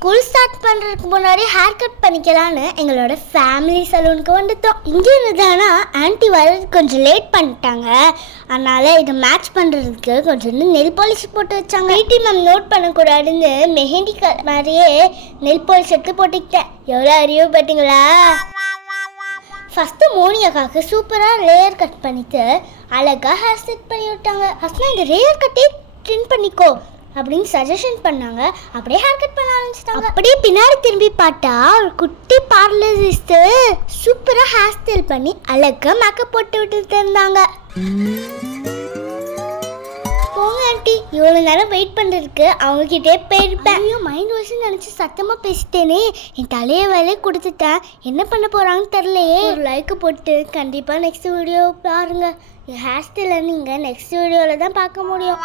School start பண்ணுறதுக்கு முன்னாடி hair cut பண்ணிக்கலான்னு எங்களோட ஃபேமிலி சலூனுக்கு வந்துட்டோம். இங்கே இருந்ததானா ஆன்ட்டி வர்றது கொஞ்சம் லேட் பண்ணிட்டாங்க. அதனால் இதை மேட்ச் பண்ணுறதுக்கு கொஞ்சம் நெல் பாலிஷ் போட்டு வச்சாங்க. பிடி மேம் நோட் பண்ணக்கூடாதுன்னு மெஹந்தி மாதிரியே நெல் பாலிஷ் எடுத்து போட்டுக்கிட்டேன். எவ்வளோ அறிவு பார்த்தீங்களா? ஃபஸ்ட்டு மோனியாக்காவுக்கு சூப்பராக லேயர் கட் பண்ணிவிட்டு அழகாக ஹேர் ஸ்டைல் பண்ணி விட்டாங்க. ஃபஸ்ட்டு இந்த லேயர் கட்டே ட்ரிம் பண்ணிக்கோ அப்படின்னு சஜஷன் பண்ணாங்க. அப்படியே ஹேர் கட் பண்ண ஆரம்பிச்சிட்டாங்க. அப்படியே பின்னாடி திரும்பி பார்த்தா ஒரு குட்டி பார்லரிஸ்ட் சூப்பராக ஹேர் ஸ்டைல் பண்ணி அழகாக மேக்கப் போட்டு விட்டுட்டு இருந்தாங்க. போங்க ஆண்டி, இவ்வளோ நேரம் வெயிட் பண்ணுறதுக்கு அவங்ககிட்டே போயிருப்பேன். ஐயோ, மைண்ட் வாஷ் நினச்சி சத்தமாக பேசிட்டேனே, என் தலையை வேலையை கொடுத்துட்டேன். என்ன பண்ண போகிறாங்கன்னு தெரிலையே. ஒரு லைக்கு போட்டு கண்டிப்பாக நெக்ஸ்ட் வீடியோ பாருங்கள். என் ஹேர் ஸ்டைலை நீங்கள் நெக்ஸ்ட் வீடியோவில் தான் பார்க்க முடியும்.